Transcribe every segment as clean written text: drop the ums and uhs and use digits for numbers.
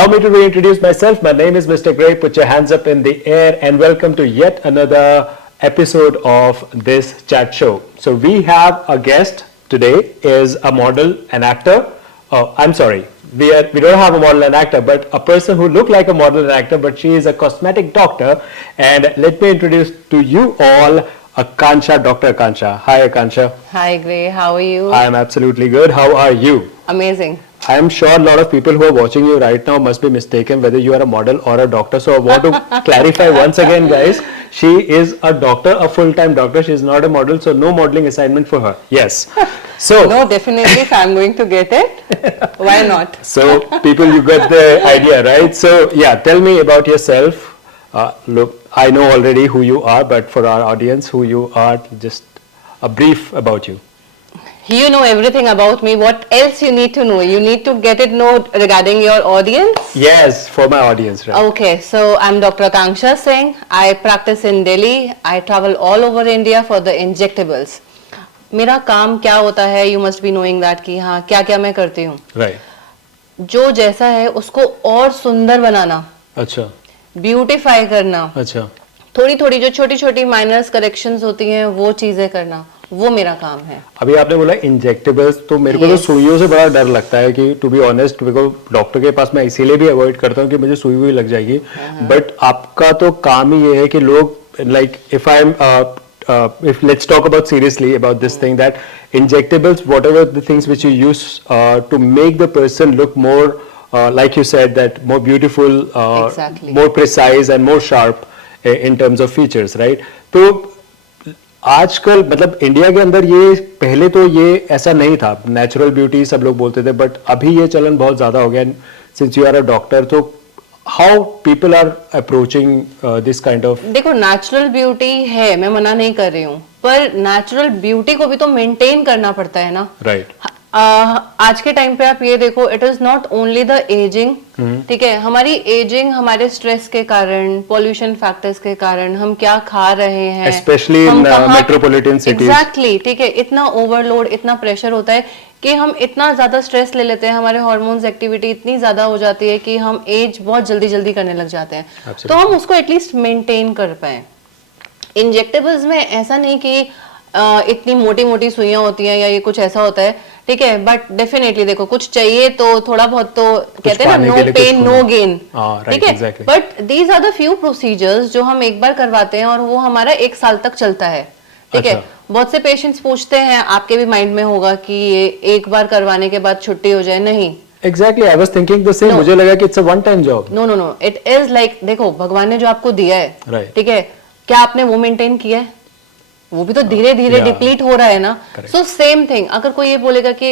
Allow me to reintroduce myself. My name is Mr. Gray. Put your hands up in the air and welcome to yet another episode of this chat show. So we have a guest today is a model and actor. I'm sorry, we don't have a model and actor, but a person who looked like a model and actor, but she is a cosmetic doctor. And let me introduce to you all Akansha, Dr. Akansha. Hi Akansha. Hi Gray, how are you? I am absolutely good. How are you? Amazing. I am sure a lot of people who are watching you right now must be mistaken whether you are a model or a doctor. So I want to clarify once again, guys. She is a doctor, a full-time doctor. She is not a model, so no modeling assignment for her. Yes. So no, definitely if I'm going to get it, why not? So people, you got the idea, right? So yeah, tell me about yourself. Look, I know already who you are, but for our audience, who you are, just a brief about you. You know everything about me. What else you need to know? You need to get it know regarding your audience? Yes, for my audience, right? Okay, so I'm Dr. Akansha Singh. I practice in Delhi. I travel all over India for the injectables. मेरा काम क्या होता है? You must be knowing that कि हाँ क्या क्या मैं करती हूँ. Right. जो जैसा है उसको और सुंदर बनाना. अच्छा. ब्यूटीफाई करना. अच्छा. थोड़ी थोड़ी जो छोटी छोटी माइनर्स करेक्शंस होती हैं वो चीजें करना, वो मेरा काम है. अभी आपने बोला इंजेक्टेबल्स, तो मेरे को तो सुइयों से बड़ा डर लगता है कि to be honest, because doctor के पास मैं इसीलिए भी अवॉइड करता हूँ कि मुझे सुई हुई लग जाएगी. बट आपका तो काम ही ये है कि लोग like if I am if let's talk about seriously about this thing, that injectables, whatever the things which you use to make the person look more like you said, that more beautiful, exactly. more precise and more sharp in terms of features, right? तो आजकल मतलब India के अंदर ये पहले तो ये ऐसा नहीं था, नेचुरल ब्यूटी सब लोग बोलते थे, बट अभी ये चलन बहुत ज्यादा हो गया. Since you are a doctor, तो how people are approaching this kind of. देखो नेचुरल ब्यूटी है, मैं मना नहीं कर रही हूँ, पर नेचुरल ब्यूटी को भी तो मेंटेन करना पड़ता है ना. राइट. आज के टाइम पे आप ये देखो, it is not only the ageing. ठीक है, हमारी एजिंग हमारे स्ट्रेस के कारण, पॉल्यूशन फैक्टर्स के कारण, हम क्या खा रहे हैं, specially in metropolitan cities. Exactly. ठीक है, इतना ओवरलोड, इतना प्रेशर होता है कि हम इतना ज्यादा स्ट्रेस ले लेते हैं, हमारे हार्मोन्स एक्टिविटी इतनी ज्यादा हो जाती है कि हम एज बहुत जल्दी जल्दी करने लग जाते हैं. तो हम उसको एटलीस्ट मेंटेन कर पाए. इंजेक्टेबल्स में ऐसा नहीं कि इतनी मोटी मोटी सुइयां होती हैं या ये कुछ ऐसा होता है. ठीक है, बट डेफिनेटली देखो कुछ चाहिए तो थोड़ा बहुत तो कहते हैं ना, नो पेन नो गेन. ठीक है, but these are the few procedures जो हम एक बार करवाते हैं और वो हमारा 1 साल तक चलता है. ठीक है, बहुत से पेशेंट्स पूछते हैं, आपके भी माइंड में होगा कि ये एक बार करवाने के बाद छुट्टी हो जाए. नहीं, exactly, I was thinking the same. मुझे लगा कि it's a one time job. No no no, it is like, देखो भगवान ने जो आपको दिया है, ठीक है, क्या आपने वो मेंटेन किया है? वो भी तो धीरे धीरे डिप्लीट हो रहा है ना. सो सेम थिंग, अगर कोई ये बोलेगा कि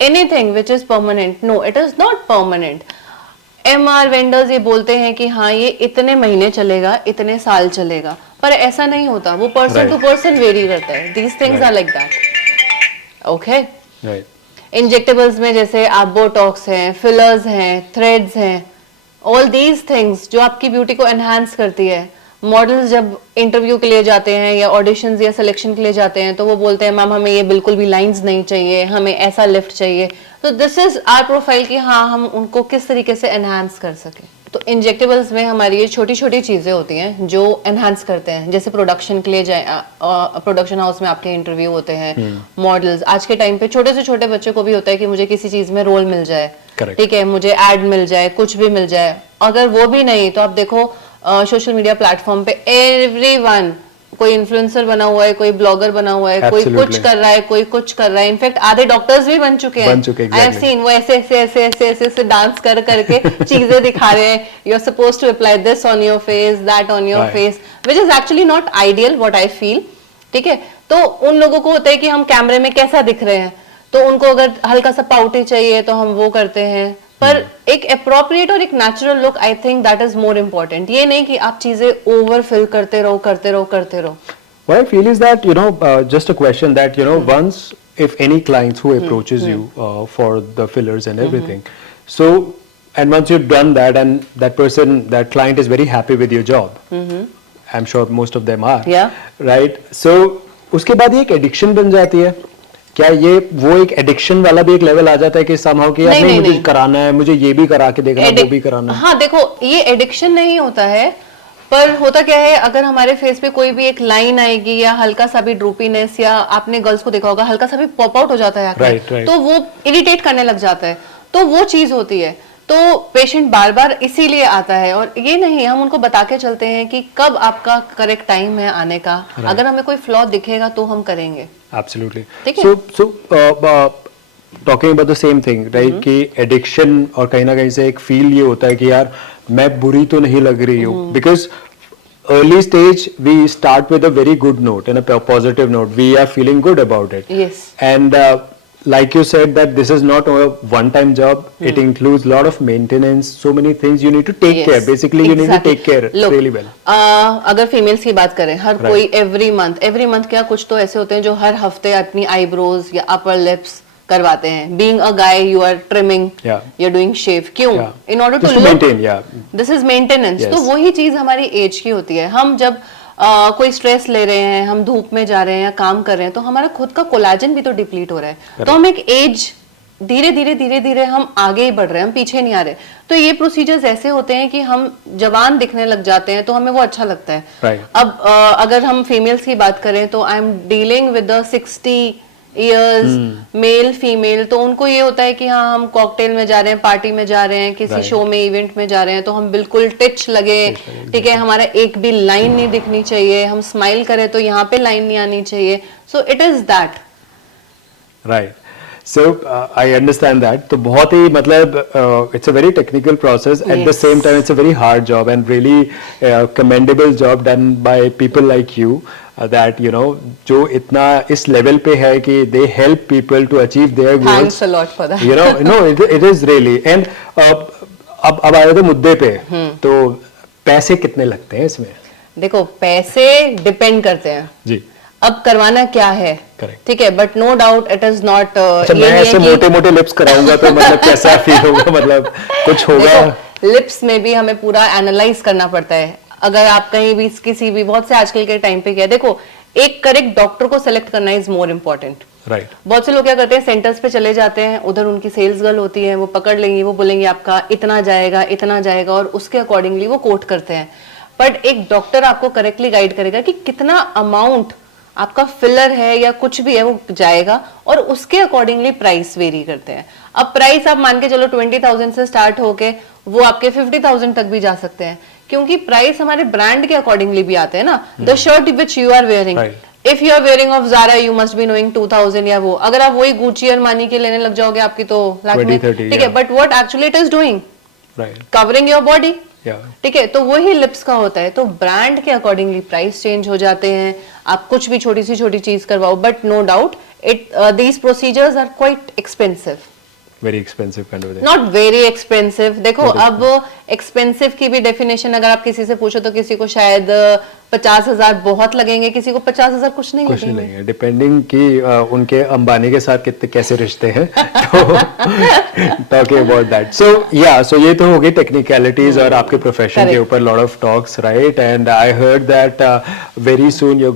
anything which is permanent, no, it is not permanent. MR vendors ये बोलते हैं कि हाँ ये इतने महीने चलेगा, इतने साल चलेगा, पर ऐसा नहीं होता. वो पर्सन टू पर्सन वेरी करता है. These things are like that. Okay. Injectables में जैसे आप बोटॉक्स हैं, फिलर्स हैं, थ्रेड्स हैं, ऑल दीज थिंग्स जो आपकी ब्यूटी को एनहांस करती है. मॉडल्स जब इंटरव्यू के लिए जाते हैं या ऑडिशंस या सिलेक्शन के लिए जाते हैं तो वो बोलते हैं मैम हमें ये बिल्कुल भी लाइंस नहीं चाहिए, हमें ऐसा लिफ्ट चाहिए. तो दिस इज आवर प्रोफाइल कि हाँ हम उनको किस तरीके से एनहांस कर सके. तो इंजेक्टेबल्स में हमारी ये छोटी छोटी चीजें होती हैं जो एनहांस करते हैं. जैसे प्रोडक्शन के लिए जाए, प्रोडक्शन हाउस में आपके इंटरव्यू होते हैं. मॉडल्स आज के टाइम पे छोटे से छोटे बच्चे को भी होता है कि मुझे किसी चीज में रोल मिल जाए. ठीक है, मुझे एड मिल जाए, कुछ भी मिल जाए. अगर वो भी नहीं तो आप देखो सोशल मीडिया प्लेटफॉर्म पे एवरीवन, कोई इन्फ्लुएंसर बना हुआ है, कोई ब्लॉगर बना हुआ है, कोई कुछ कर रहा है, कोई कुछ कर रहा है. इनफैक्ट आधे डॉक्टर्स भी बन चुके हैं. आई हैव सीन, वो ऐसे ऐसे ऐसे ऐसे ऐसे ऐसे डांस कर करके चीजें दिखा रहे हैं. You are supposed to apply this on your face, that on your face, which is actually not ideal, what I feel. ठीक है, तो उन लोगों को होता है कि हम कैमरे में कैसा दिख रहे हैं, तो उनको अगर हल्का सा पाउटी चाहिए तो हम वो करते हैं. पर एक अप्रोप्रिएट और एक natural look, I think that is more important. ये नहीं कि आप चीजें ओवर फिल करते रहो करते रहो करते रहो. What I feel is that, you know, just a question that, you know, once if any clients who approaches you for the fillers and everything, so and once you've done that and that person, that client is very happy with your job, I'm sure most of them are, yeah, right? So उसके बाद ये एक addiction बन जाती है क्या ये वो एक एडिक्शन वाला भी एक लेवल आ जाता है कि somehow कि यार नहीं, मुझे कराना है, मुझे ये भी करा के देखना, वो भी कराना है? हाँ देखो, ये एडिक्शन नहीं होता है, पर होता क्या है, अगर हमारे फेस पे कोई भी एक लाइन आएगी या हल्का सा भी ड्रूपीनेस, या आपने गर्ल्स को देखा होगा हल्का सा भी पॉप आउट हो जाता है आंखें, तो वो इरिटेट करने लग जाता है, तो वो चीज होती है। तो पेशेंट बार बार इसीलिए आता है, और ये नहीं, हम उनको बता के चलते हैं कि कब आपका करेक्ट टाइम है आने का। अगर हमें कोई फ्लॉ दिखेगा तो हम करेंगे। Absolutely. So, talking about the same thing, right? कि एडिक्शन और कहीं ना कहीं से एक फील ये होता है कि यार मैं बुरी तो नहीं लग रही हूँ, because early stage we start with a very good note and a positive note. We are feeling good about it. Yes. And like you said that this is not a one-time job. It includes a lot of maintenance, so many things you need to take care. Basically, you need to take care really well. अगर females की बात करें, हर कोई every month क्या, कुछ तो ऐसे होते हैं जो हर हफ्ते अपनी आईब्रोज या अपर लिप्स करवाते हैं। Being a guy, you are trimming, you're doing shave. क्यों? In order to look. This is maintenance. तो वही चीज हमारी एज की होती है। हम जब कोई स्ट्रेस ले रहे हैं, हम धूप में जा रहे हैं या काम कर रहे हैं, तो हमारा खुद का कोलाजन भी तो डिप्लीट हो रहा है। तो हम एक एज धीरे धीरे हम आगे ही बढ़ रहे हैं, हम पीछे नहीं आ रहे। तो ये प्रोसीजर्स ऐसे होते हैं कि हम जवान दिखने लग जाते हैं, तो हमें वो अच्छा लगता है। अब अगर हम फीमेल्स की बात करें, तो I am dealing with 60 years male female, तो उनको ये होता है कि हाँ हम कॉकटेल में जा रहे हैं, पार्टी में जा रहे हैं, किसी शो में इवेंट में जा रहे हैं, तो हम बिल्कुल टिच लगे, ठीक है, हमारा एक भी लाइन नहीं दिखनी चाहिए, हम स्माइल करें तो यहाँ पे लाइन नहीं आनी चाहिए। So it is that, right. So I understand that. तो बहुत ही मतलब it's a very technical process. At the same time, it's a very hard job and really commendable job done by people like you. That you know जो इतना इस level पे है कि they help people to achieve their goals. Thanks a lot for that. You know, no, it is really. And अब आए तो मुद्दे पे, तो पैसे कितने लगते हैं इसमें? देखो, पैसे डिपेंड करते हैं जी, अब करवाना क्या है, ठीक है, but no doubt it is not. मैं ऐसे मोटे लिप्स कराऊंगा तो मतलब कैसा फील होगा, मतलब कुछ होगा? लिप्स में भी हमें पूरा एनालाइज करना पड़ता है। अगर आप कहीं भी किसी भी, बहुत से आजकल के टाइम पे क्या, देखो एक करेक्ट डॉक्टर को सेलेक्ट करना इज मोर इम्पोर्टेंट। राइट। बहुत से लोग क्या करते हैं, सेंटर्स पे चले जाते हैं, उधर उनकी सेल्स गर्ल होती है, वो पकड़ लेंगी, वो बोलेंगे आपका इतना जाएगा, और उसके अकॉर्डिंगली वो कोट करते हैं। बट एक डॉक्टर आपको करेक्टली गाइड करेगा कि कितना अमाउंट आपका फिलर है या कुछ भी है वो जाएगा, और उसके अकॉर्डिंगली प्राइस वेरी करते हैं। अब प्राइस आप मान के चलो 20,000 से स्टार्ट होके वो आपके 50,000 तक भी जा सकते हैं, क्योंकि प्राइस हमारे ब्रांड के अकॉर्डिंगली भी आते हैं ना। The shirt which you are wearing, if you are wearing of Zara, you must be knowing 2,000 या वो, अगर आप वही Gucci और मानी के लेने लग जाओगे आपकी तो लाख में, ठीक है, but what actually it is doing, covering your body, ठीक है। तो वही लिप्स का होता है, तो ब्रांड के अकॉर्डिंगली प्राइस चेंज हो जाते हैं। आप कुछ भी छोटी सी चीज करवाओ, but no doubt it these procedures are quite expensive, very expensive kind of thing. Not very expensive. देखो अब एक्सपेंसिव की भी डेफिनेशन अगर आप किसी से पूछो तो किसी को शायद 50,000 बहुत लगेंगे, किसी को 50,000 कुछ नहीं लगेंगे, डिपेंडिंग कि उनके अंबानी के साथ कितने कैसे रिश्ते हैं। टॉकिंग अबाउट दैट, सो ये तो हो गई टेक्निकलिटीज और आपके प्रोफेशन के ऊपर lot of talks, right. And I heard that very soon you are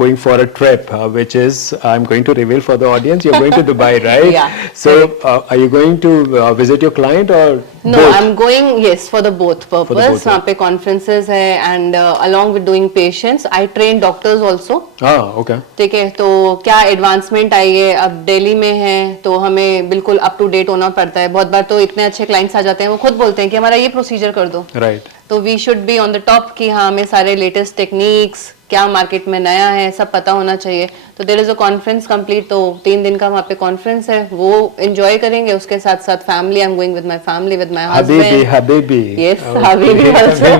going for a trip which is, I am going to reveal for the audience, you are going to Dubai, right? So are you going to visit your client or? No, I'm going, yes, for the both purpose. वहाँ पे conferences है and along with doing patients, I train doctors also. Okay. ठीक है, तो क्या advancement आई है, अब दिल्ली में है तो हमें बिल्कुल up to date होना पड़ता है। बहुत बार तो इतने अच्छे clients आ जाते हैं, वो खुद बोलते हैं कि हमारा ये procedure कर दो। Right. तो we should be on the top कि हाँ हमें सारे latest techniques, क्या मार्केट में नया है, सब पता होना चाहिए। तो there is a conference complete, तो 3 दिन का वहाँ पे कॉन्फ्रेंस है, वो एंजॉय करेंगे। उसके साथ साथ family, I am going with my family, with my husband, Habibi, yes, Habibi also,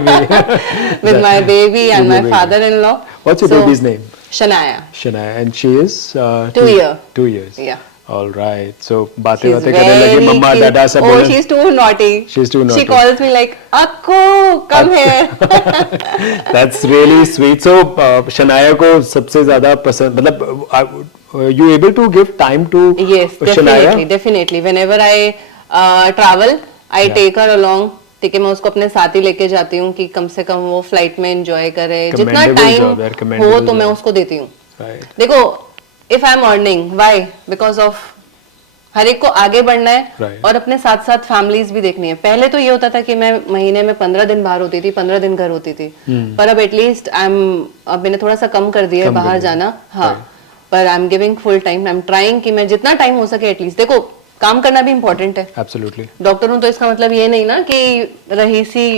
with my baby and my father in law. What's your babies name? Shania. And she is 2 years. 2 years. Yeah. All right. So बातें करने लगी, मम्मा दादा सब बोले। Oh, she's too naughty. She's too naughty. She calls me like, Akko, come here. That's really sweet. So Shania को सबसे ज़्यादा पसंद, मतलब you able to give time to Shania? Definitely. Whenever I travel, I take her along. ठीक है, मैं उसको अपने साथ ही लेके जाती हूँ कि कम से कम वो फ्लाइट में एंजॉय करे, जितना टाइम हो तो मैं उसको देती हूँ। देखो if I am earning, why? Because of her एक को आगे बढ़ना है और अपने साथ साथ फैमिलीज भी देखनी है। पहले तो ये होता था कि मैं महीने में 15 दिन बाहर होती थी, 15 दिन घर होती थी, पर अब एटलीस्ट अब मैंने थोड़ा सा कम कर दिया है बाहर जाना। हाँ, पर I am giving full time, I am trying कि मैं जितना टाइम हो सके एटलीस्ट, देखो काम करना भी इम्पोर्टेंट है। एब्सोल्युटली। डॉक्टर हूं तो इसका मतलब ये नहीं ना कि रहीसी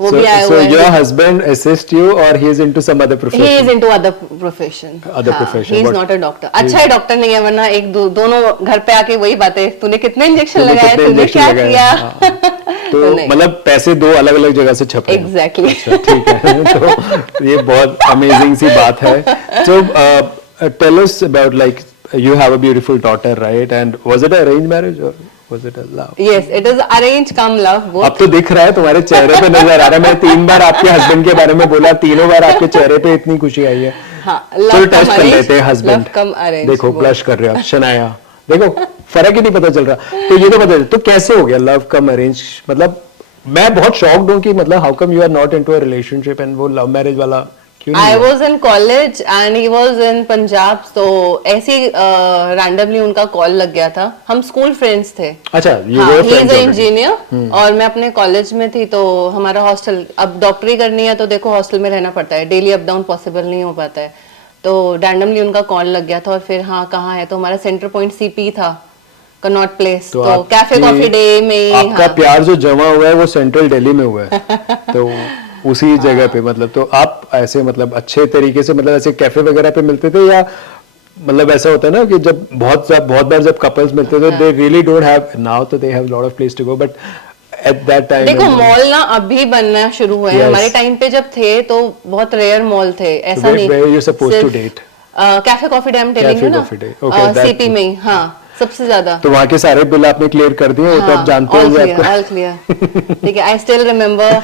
वो भी आया हुआ है। So your husband assist you or he is into some other profession? He is into other profession. Other profession. He is not a doctor. अच्छा है डॉक्टर नहीं है, वरना दोनों घर पे आके वही बातें, तूने कितने इंजेक्शन लगाए, तूने क्या किया। तो मतलब पैसे दो अलग अलग जगह से छप रहे हैं। Exactly. ठीक है, तो ये बहुत अमेजिंग सी बात है। So tell us about, like, you have a beautiful daughter, right? And was it an arranged marriage or was it a love? Yes, it is arranged cum love both. अब तो दिख रहा है, तुम्हारे चेहरे पे नजर आ रहा है। मैं 3 बार आपके हस्बैंड के बारे में बोला, तीनों बार आपके चेहरे पे इतनी खुशी आई है। हाँ, चलो टेस्ट कर लेते हैं हस्बैंड। love cum arranged, देखो ब्लश कर रहे हो शनाया, देखो फर्क ही नहीं पता चल रहा। तो ये तो पता, तो कैसे हो गया लव कम अरेंज? मतलब मैं बहुत शॉक्ड हूँ कि मतलब how come you are not into a relationship and वो लव मैरिज वाला क्यों? I was in college and he was in Punjab, तो ऐसे रैंडमली उनका कॉल लग गया था। हम स्कूल फ्रेंड्स थे। अच्छा, हाँ, he is an engineer और मैं अपने कॉलेज में थी, तो हमारा हॉस्टल, अब डॉक्टरी करनी है तो देखो हॉस्टल में रहना पड़ता है, डेली अप डाउन पॉसिबल नहीं हो पाता है। तो रैंडमली उनका कॉल लग गया था और फिर हाँ कहाँ है, तो हमारा सेंटर पॉइंट सीपी था, कनॉट प्लेस, तो कैफे कॉफी डे में। आपका प्यार जो जमा हुआ है वो सेंट्रल दिल्ली में हुआ है, तो उसी जगह पे मतलब। तो आप ऐसे मतलब अच्छे तरीके से मतलब ऐसे कैफे वगैरह पे मिलते थे, या मतलब ऐसा होता है ना कि जब बहुत बार जब कपल्स मिलते थे, they really don't have, now तो they have lot of place to go, but at that time देखो मॉल ना अभी बनना शुरू हुए हैं। हमारे टाइम पे जब थे तो बहुत रेयर मॉल थे, ऐसा नहीं। where you supposed to date? Cafe coffee day, I am telling you ना, सीपी में। हाँ, सबसे ज्यादा। तो वहाँ के सारे बिल आपने क्लियर कर दिए, वो तो आप जानते हो। All clear. ठीक है, I still remember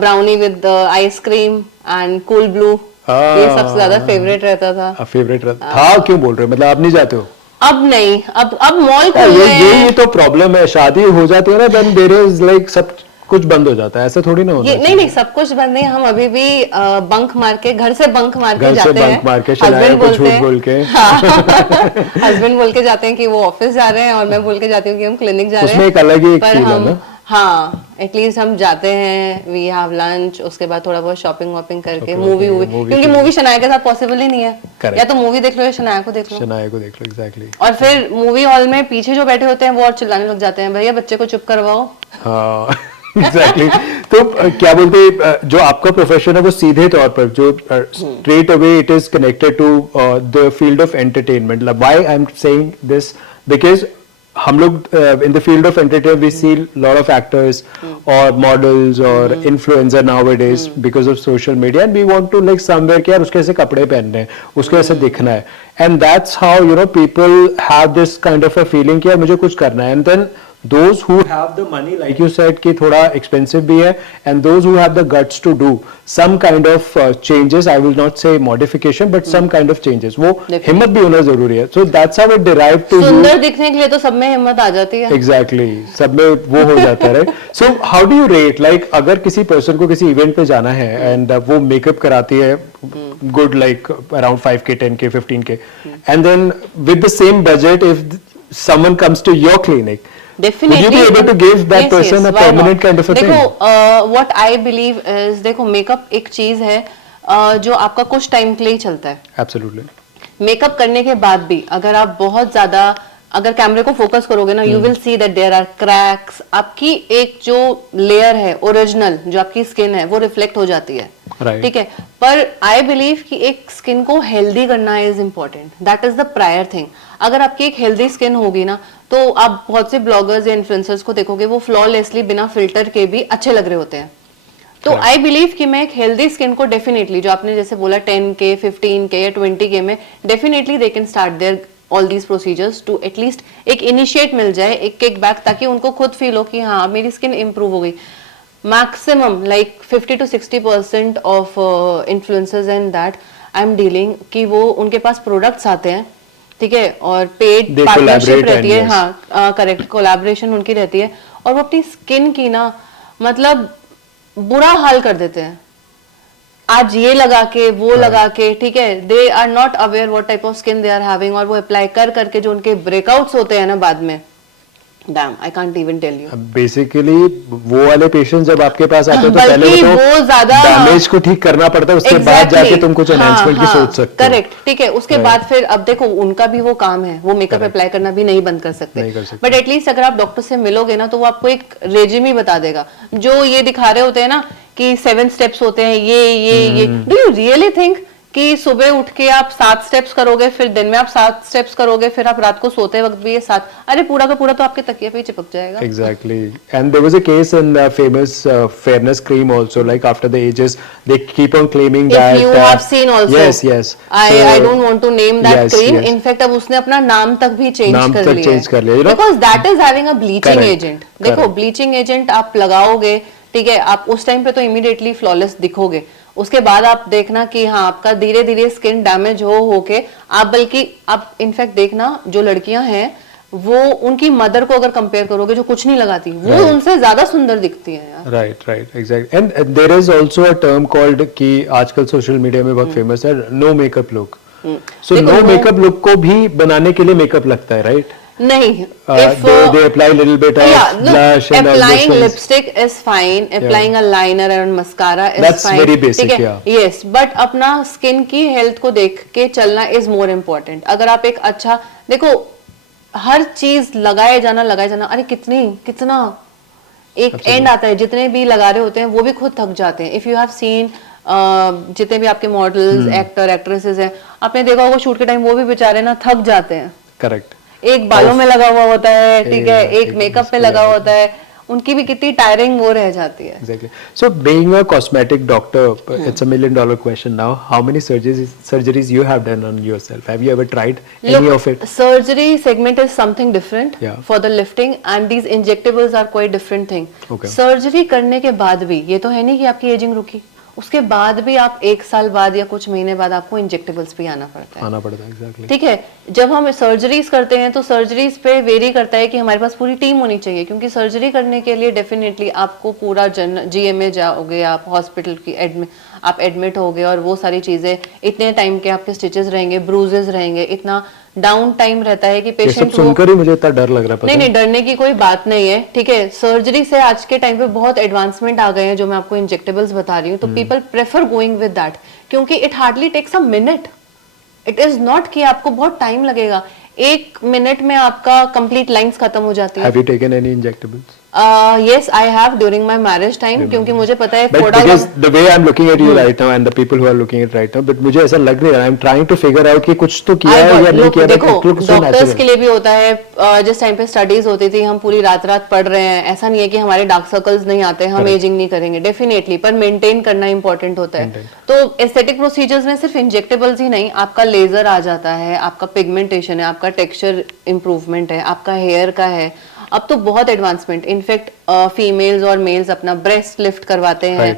brownie with ice cream and cool blue, ये सबसे ज्यादा फेवरेट रहता था। फेवरेट था? क्यों बोल रहे हो, मतलब आप नहीं जाते हो? अब नहीं, अब मॉल खुल गए हैं। ये तो प्रॉब्लम है, शादी हो जाती है ना, देन देयर इज लाइक सब कुछ बंद हो जाता है, ऐसा थोड़ी ना होता है। नहीं सब कुछ बंद नहीं, हम अभी भी बंक मार के, घर से बंक मार के जाते हैं। हस्बैंड बोल के हस्बैंड बोल के जाते हैं कि वो ऑफिस जा रहे हैं और मैं बोल के जाती हूँ कि हम क्लिनिक जा रहे हैं। उसमें एक अलग ही फील है ना। हाँ, एटलीस्ट हम जाते हैं, वी हैव लंच, उसके बाद थोड़ा बहुत शॉपिंग वॉपिंग करके मूवी, क्योंकि मूवी शनाया के साथ पॉसिबल ही नहीं है। या तो मूवी देख लो या शनाया को देख लो। एग्जैक्टली। और फिर मूवी हॉल में पीछे जो बैठे होते हैं वो और चिल्लाने लग जाते हैं, भैया बच्चे को चुप करवाओ। हाँ एग्जैक्टली। तो क्या बोलते, जो आपका प्रोफेशन है वो सीधे तौर पर जो straight away it is connected to the field of entertainment. Why I am saying this, because हम लोग in the field of entertainment we see lot of actors और मॉडल्स और influencer nowadays because of social media, and we want to like somewhere कि यार उसके ऐसे कपड़े पहनने हैं, उसके ऐसे दिखना है, and that's how you know people have this kind of a feeling कि यार मुझे कुछ करना है। And then those who have the money, like you said, कि थोड़ा expensive भी है, and those who have the guts to do some kind of changes, I will not say modification, but some kind of changes, वो हिम्मत भी होना जरूरी है। So that's how it derived to you. सुंदर दिखने के लिए तो सब में हिम्मत आ जाती है। Exactly, सब में वो हो जाता है। So how do you rate, like अगर किसी person को किसी event पे जाना है and वो makeup कराती है good like around 5K, 10K, 15K, and then with the same budget, if someone comes to your clinic, Definitely. Would you be able to give that person a permanent kind of a thing? देखो, what I believe is, देखो makeup एक चीज है जो आपका कुछ time के लिए ही चलता है। Absolutely. मेकअप करने के बाद भी अगर आप बहुत ज्यादा अगर कैमरे को फोकस करोगे ना, you will see that there are cracks. आपकी एक जो लेयर है ओरिजिनल, जो आपकी स्किन है, वो रिफ्लेक्ट हो जाती है। ठीक है, पर आई बिलीव कि एक स्किन को हेल्दी करना is important, that is the prior thing. अगर आपकी एक हेल्दी स्किन होगी ना, तो आप बहुत से ब्लॉगर्स या इन्फ्लुएंसर्स को देखोगे, वो फ्लॉलेसली बिना फिल्टर के भी अच्छे लग रहे होते हैं। तो आई बिलीव कि मैं एक हेल्दी स्किन को डेफिनेटली, जो आपने जैसे बोला 10K, 15K या 20K में, definitely they can start their all these procedures to at least एक इनिशिएट मिल जाए, एक किक बैक, ताकि उनको खुद फील हो कि हाँ मेरी स्किन इंप्रूव हो गई। Maximum like 50 to 60% of influencers and that I am dealing कि वो उनके पास प्रोडक्ट्स आते हैं, ठीक है, और पेड पार्टनरशिप रहती है। हाँ करेक्ट, कोलैबोरेशन उनकी रहती है, और वो अपनी स्किन की ना मतलब बुरा हाल कर देते हैं। आज ये लगा के वो लगा के, ठीक है, they are not aware what type of skin they are having, और वो अप्लाई कर करके जो उनके ब्रेकआउट्स होते हैं ना बाद में, Damn, I can't even tell you. Basically वो वाले पेशेंट्स जब आपके पास आते हैं तो पहले वो ज्यादा डैमेज को ठीक करना पड़ता है, उसके बाद जाके तुम कुछ एनहांसमेंट की सोच सकते हो। करेक्ट, ठीक है, उसके बाद फिर अब देखो उनका भी वो काम है, वो मेकअप अप्लाई करना भी नहीं बंद कर सकते, बट एटलीस्ट अगर आप डॉक्टर से मिलोगे ना तो वो आपको एक रेजिम ही बता देगा। जो ये दिखा रहे होते हैं ना कि 7 स्टेप्स होते हैं, ये डू यू रियली थिंक कि सुबह उठ के आप 7 स्टेप्स करोगे, फिर दिन में आप 7 स्टेप्स करोगे, फिर आप रात को सोते वक्त भी ये 7, अरे पूरा का पूरा तो आपके तकिए पे ही चिपक जाएगा। Exactly. And there was a case in famous fairness cream also, like after the ages they keep on claiming that if you have seen also, yes I don't want to name that cream, in fact अब उसने अपना नाम तक भी change कर लिया है, because that is having a bleaching agent। देखो ब्लीचिंग एजेंट आप लगाओगे, ठीक है, आप उस टाइम पे तो इमीडिएटली फ्लॉलेस दिखोगे, उसके बाद आप देखना कि हाँ आपका धीरे धीरे स्किन डैमेज होके आप, बल्कि आप इनफैक्ट देखना जो लड़कियां हैं वो उनकी मदर को अगर कंपेयर करोगे जो कुछ नहीं लगाती, वो उनसे ज्यादा सुंदर दिखती है यार। Right exact. And there is also a term called कि आजकल सोशल मीडिया में बहुत फेमस है no makeup look. So no makeup look को भी बनाने के लिए मेकअप लगता है, राइट? नहीं, they apply a little bit of blush and applying lipstick is fine, applying a liner and mascara is that's fine, very basic, yes, but अपना skin की हेल्थ को देख के चलना is more important। अगर आप एक अच्छा देखो, हर चीज लगाए जाना, अरे कितना एक एंड आता है, जितने भी लगा रहे होते हैं वो भी खुद थक जाते हैं। इफ यू हैव सीन जितने भी आपके मॉडल्स, एक्टर, एक्ट्रेसेस हैं, आपने देखा होगा शूट के टाइम वो भी बेचारे ना थक जाते हैं। करेक्ट। एक बालों में लगा हुआ होता है, ठीक है, एक मेकअप पे लगा होता है, उनकी भी कितनी टायरिंग वो रह जाती है। Exactly. So being a cosmetic doctor, it's a $1 million question now. How many surgeries you have done on yourself? Have you ever tried any of it? Surgery segment is something different for the lifting, and these injectables are quite different thing. Surgery करने के बाद भी ये तो है नहीं कि आपकी एजिंग रुकी, उसके बाद भी आप 1 साल बाद या कुछ महीने बाद आपको इंजेक्टेबल्स भी आना पड़ता है। exactly. ठीक है, जब हम सर्जरीज करते हैं तो सर्जरीज पे वेरी करता है कि हमारे पास पूरी टीम होनी चाहिए, क्योंकि सर्जरी करने के लिए डेफिनेटली आपको पूरा GMA जाओगे, आप हॉस्पिटल की आप एडमिट होगे, और वो सारी चीजें, इतने टाइम के आपके स्टिचेस रहेंगे, ब्रूजेस रहेंगे, इतना डाउन टाइम रहता है कि पेशेंट को, सुनकर ही मुझे इतना डर लग रहा है। नहीं, डरने की कोई बात नहीं है, ठीक है। सर्जरी से आज के टाइम पे बहुत एडवांसमेंट आ गए हैं, जो मैं आपको इंजेक्टेबल्स बता रही हूँ, तो people prefer going with that, क्योंकि it hardly takes a minute, it is not कि आपको बहुत टाइम लगेगा, 1 मिनट में आपका कंप्लीट लाइंस खत्म हो जाती है। Have you taken any injectables? Yes, I have during my marriage time, क्योंकि मुझे पता है because the way I'm looking at you right now and the people who are looking at right now, but मुझे ऐसा लग नहीं रहा, I'm trying to figure out कि कुछ तो किया है या नहीं किया। देखो डॉक्टर्स के लिए भी होता है, जिस टाइम पे स्टडीज होती थी हम पूरी रात पढ़ रहे हैं, ऐसा नहीं है कि हमारे डार्क सर्कल्स नहीं आते, हम एजिंग नहीं करेंगे, डेफिनेटली, पर मेंटेन करना इंपॉर्टेंट होता है। तो एस्थेटिक प्रोसीजर्स में सिर्फ इंजेक्टेबल्स ही नहीं, आपका लेजर आ जाता है, आपका पिगमेंटेशन है, आपका टेक्सचर इंप्रूवमेंट है, आपका हेयर का है, अब तो बहुत एडवांसमेंट, इनफैक्ट फीमेल्स और मेल्स अपना ब्रेस्ट लिफ्ट करवाते हैं,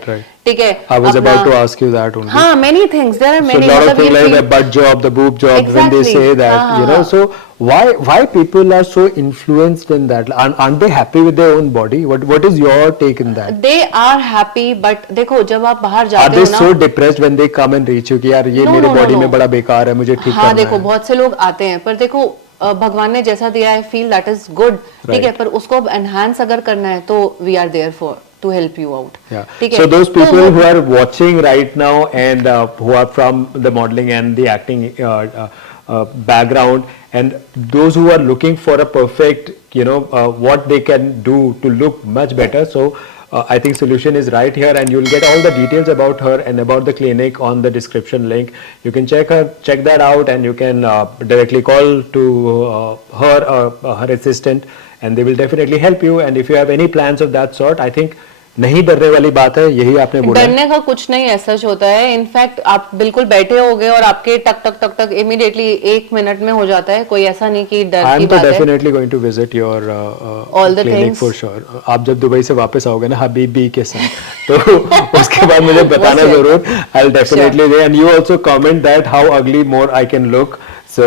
ठीक है। I was about to ask you that only. हाँ, many things, there are many. So lot of things like the butt job, the boob job, when they say that, you know, so why people are so influenced in that? Aren't they happy with their own body? What is your take in that? They are happy, but देखो जब आप बाहर जाते हो ना, are they so depressed when they come and reach you कि यार ये मेरे body में बड़ा बेकार है, मुझे ठीक करना है? हाँ, देखो बहुत से लोग आते हैं, पर देखो भगवान ने जैसा दिया है, फील दैट इज गुड, ठीक है, पर उसको एनहांस अगर करना है तो we are there for to help you out. So those people who are watching right now and who are from the modeling and the acting background, and those who are looking for a perfect, you know, what they can do to look much better, so I think Solution is right here, and you'll get all the details about her and about the clinic on the description link. You can check that out, and you can directly call to her or her assistant, and they will definitely help you. And if you have any plans of that sort, I think नहीं डरने वाली बात है, यही आपने बोला। डरने का कुछ नहीं ऐसा होता है, इनफैक्ट आप बिल्कुल बैठे होगे और आपके टक टक टक टक इमीडिएटली 1 मिनट में हो जाता है, कोई ऐसा नहीं कि डर की बात है। Definitely going to visit your clinic for sure. आप जब दुबई से वापस आओगे ना हबीबी के साथ, तो उसके बाद मुझे बताना जरूर। I will definitely, and you also comment that how ugly more I can look. So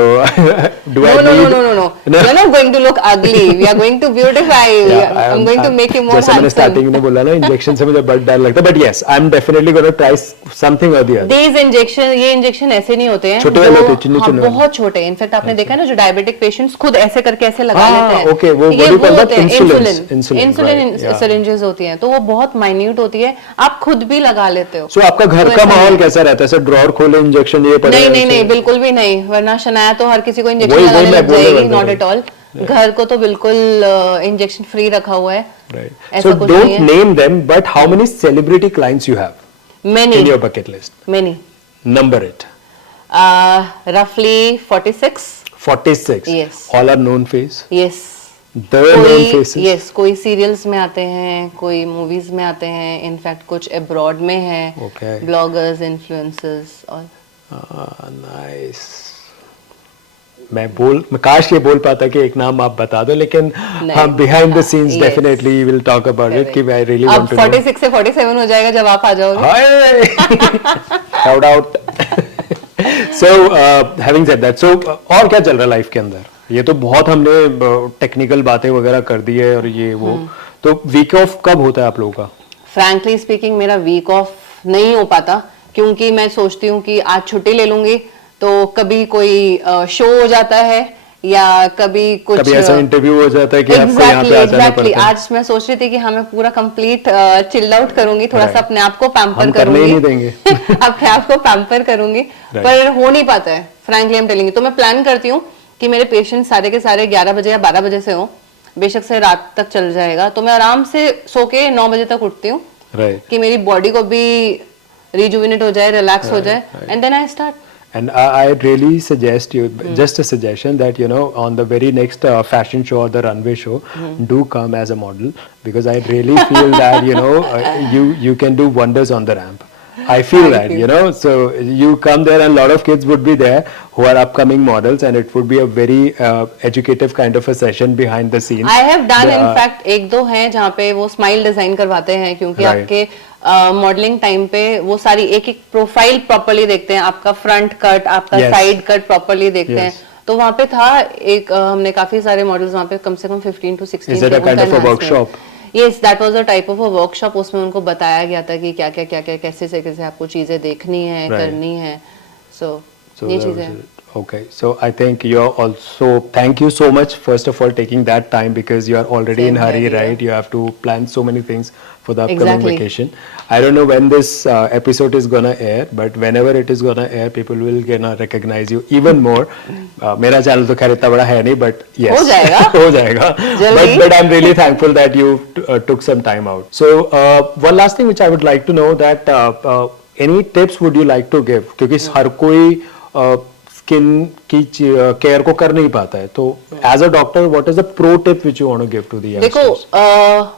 do I No. need? No. You're not going to look ugly. We are going to beautify you. I'm going to make you more जैसे मैंने handsome. Starting में बोला ना, injection से मुझे बहुत डर लगता है, but yes I am definitely gonna try something और द अदर. These injection, ये इंजेक्शन ऐसे नहीं होते हैं, छोटे वाले होते हैं, चिन्नी हाँ, चिन्नी वाले. बहुत छोटे. इनफैक्ट आपने देखा है ना, जो डायबिटिक पेशेंट्स खुद ऐसे करके ऐसे लगा हाँ, लेते हैं. okay, वो ये body पर होते हैं insulin, insulin right, yeah. Syringes होती हैं, तो वो बहुत माइन्यूट होती है, आप खुद भी लगा लेते हो. सो आपका घर तो का ऐसा माहौल नहीं. कैसा रहता है? सर ड्रॉर खोले, इंजेक्शन ये पड़े? नहीं, बिल्कुल भी नहीं. वरना शनाया तो हर किसी को इंजेक्शन वही लगाने मैं लग बोलने जाएगी. वाला नॉट था. At all. घर को तो बिल्कुल इंजेक्शन फ्री रखा हुआ है. Right. ऐसा So कुछ नहीं don't है. name them, but how many celebrity clients you have Many. in your bucket list? Many. Number it. Roughly 46. 46. Yes. All are known face. Yes. The known faces. Yes, कोई serials में आते हैं, कोई movies में आते हैं, in fact कुछ abroad में हैं, Okay. ब्लॉगर्स, इन्फ्लुएंसर्स और Nice. मैं काश ये बोल पाता कि एक नाम आप बता दो, लेकिन हम behind the scenes yes. Definitely will talk about it कि आई रियली अब वांट टू नो. 46 से 47 हो जाएगा जब आप आ जाओगे. Hi shout out. So having said that, so और क्या चल रहा है लाइफ के अंदर? ये तो बहुत हमने टेक्निकल बातें वगैरह कर दी है और ये वो, तो वीक ऑफ कब होता है आप लोगों का? फ्रैंकली स्पीकिंग मेरा वीक ऑफ नहीं हो पाता, क्योंकि मैं सोचती हूँ कि आज छुट्टी ले लूंगी तो कभी कोई शो हो जाता है या कभी कुछ कभी ऐसा इंटरव्यू हो जाता है कि आपको यहाँ पे आ जाना पड़ता है. आज मैं सोच रही थी कि हाँ, मैं पूरा कंप्लीट चिल आउट करूंगी, थोड़ा सा अपने आप को पैम्पर हम करने ही नहीं देंगे. अपने आप को पैम्पर करूंगी, पर हो नहीं पाता है. Frankly I am telling you. तो मैं प्लान करती हूँ कि मेरे पेशेंट सारे के सारे 11 बजे या 12 बजे से हो, बेशक से रात तक चल जाएगा, तो मैं आराम से सो के 9 बजे तक उठती हूँ, कि मेरी बॉडी को भी रिजुविनेट हो जाए, रिलैक्स हो जाए, and then I start. And I really suggest you, just a suggestion, that on the very next fashion show or the runway show, do come as a model, because I really feel that you can do wonders on the ramp. I feel Thank that you. so you come there and a lot of kids would be there who are upcoming models, and it would be a very educative kind of a session behind the scenes. I have done in fact एक दो हैं जहाँ पे वो smile design करवाते हैं, क्योंकि Right. आपके मॉडलिंग टाइम पे वो सारी एक एक प्रोफाइल प्रॉपर्ली देखते हैं, आपका फ्रंट कट, आपका Yes. साइड कट प्रॉपर्ली देखते Yes. हैं. तो वहाँ पे था एक हमने काफी सारे मॉडल्स वहाँ पे कम से कम 15 to 16 Is it a kind of a workshop? Yes, that was a type of a workshop. उसमें उनको बताया गया था कि क्या क्या कैसे से कैसे आपको चीजें देखनी है, Right. करनी है. So So ये that was चीजें. it. Okay, so I think you're also, thank you so much first of all taking that time, because you are already Same in hurry, here, yeah. right? You have to plan so many things for the upcoming Exactly. vacation. I don't know when this episode is gonna air, but whenever it is gonna air, people will gonna recognize you even more. मेरा channel तो खैर इतना बड़ा है नहीं, but yes, हो जाएगा. हो जाएगा. जल्दी. But I'm really thankful that you took some time out. So one last thing which I would like to know, that any tips would you like to give? क्योंकि हर कोई स्किन की care को कर नहीं पाता है, तो as a doctor what is the pro tip which you want to give to the youngsters? देखो,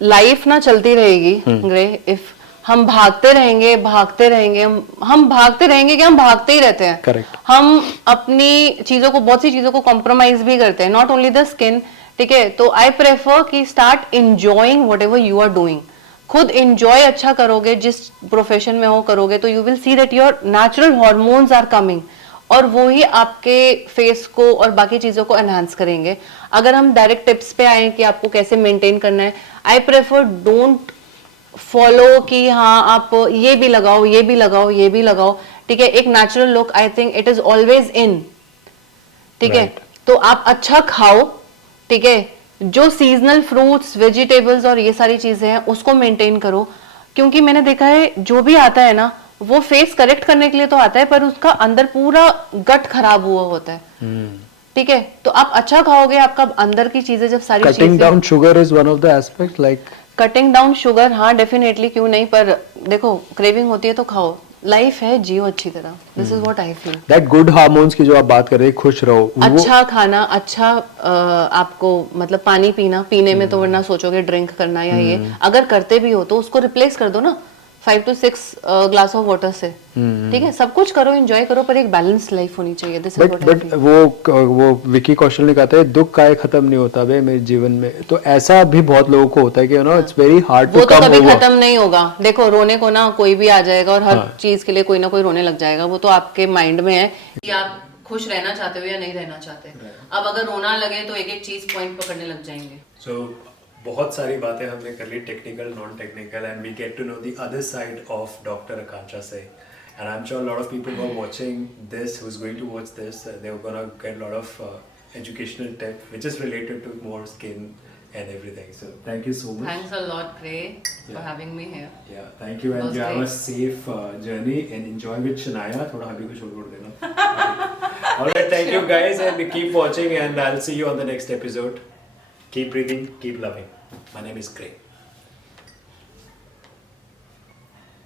लाइफ ना चलती रहेगी ग्रे, इफ हम भागते रहेंगे हम भागते रहेंगे कि हम भागते ही रहते हैं. Correct. हम अपनी चीजों को, बहुत सी चीजों को कॉम्प्रोमाइज भी करते हैं, नॉट ओनली द स्किन. ठीक है, तो आई प्रेफर कि start enjoying whatever you are doing. खुद एंजॉय अच्छा करोगे, जिस प्रोफेशन में हो करोगे, तो you will see that your natural hormones are coming, और वो ही आपके फेस को और बाकी चीजों को एनहांस करेंगे. अगर हम डायरेक्ट टिप्स पे आए कि आपको कैसे मेंटेन करना है, आई प्रेफर डोंट फॉलो कि हाँ आप ये भी लगाओ, ये भी लगाओ, ये भी लगाओ. ठीक है, एक natural look I think it is always in. ठीक है, तो आप अच्छा खाओ. ठीक है, जो सीजनल फ्रूट्स, वेजिटेबल्स और ये सारी चीजें हैं उसको मेंटेन करो, क्योंकि मैंने देखा है जो भी आता है ना, वो फेस करेक्ट करने के लिए तो आता है, पर उसका अंदर पूरा गट खराब हुआ होता है. ठीक है, तो आप अच्छा खाओगे, आपका अंदर की चीजें जब सारी cutting down sugar is one of the aspect, like cutting down sugar. हाँ डेफिनेटली, क्यों नहीं, पर देखो क्रेविंग होती है तो खाओ. लाइफ है, जियो अच्छी तरह. This is what I feel. That good hormones की जो आप बात कर रहे हैं, खुश रहो. अच्छा खाना, अच्छा आपको मतलब पानी पीने में तो वरना सोचोगे ड्रिंक करना या ये, अगर करते भी हो तो उसको रिप्लेस कर दो ना 5 to 6 ग्लास ऑफ वाटर से. ठीक है, सब कुछ करो, एंजॉय करो, पर एक बैलेंस लाइफ होनी चाहिए. This is what I but वो विकी कौशल ने कहा था, दुख काहे खत्म नहीं होता बे मेरे जीवन में. तो ऐसा भी बहुत लोगों को होता है कि इट्स वेरी हार्ड टू वो तो कम कभी ओवर. खत्म नहीं होगा. देखो, रोने को ना कोई भी आ जाएगा, और हर चीज के लिए कोई ना कोई रोने लग जाएगा. वो तो आपके माइंड में है कि आप खुश रहना चाहते हो या नहीं रहना चाहते। अब अगर रोना लगे तो एक एक चीज पॉइंट पकड़ने लग जाएंगे। So बहुत सारी बातें हमने कर ली, technical, non technical, and we get to know the other side of doctor Akanksha Singh. And I'm sure a lot of people who are watching this, who's going to watch this, they're gonna get a lot of educational tip which is related to more skin and everything. So thank you so much. Thanks a lot, Gray, for having me here. Yeah, thank you, and was you have a great. safe journey and enjoy with Shania. थोड़ा हबी को छोड़ देना. Alright, thank you guys, and keep watching, and I'll see you on the next episode. Keep breathing, keep loving. My name is Gray.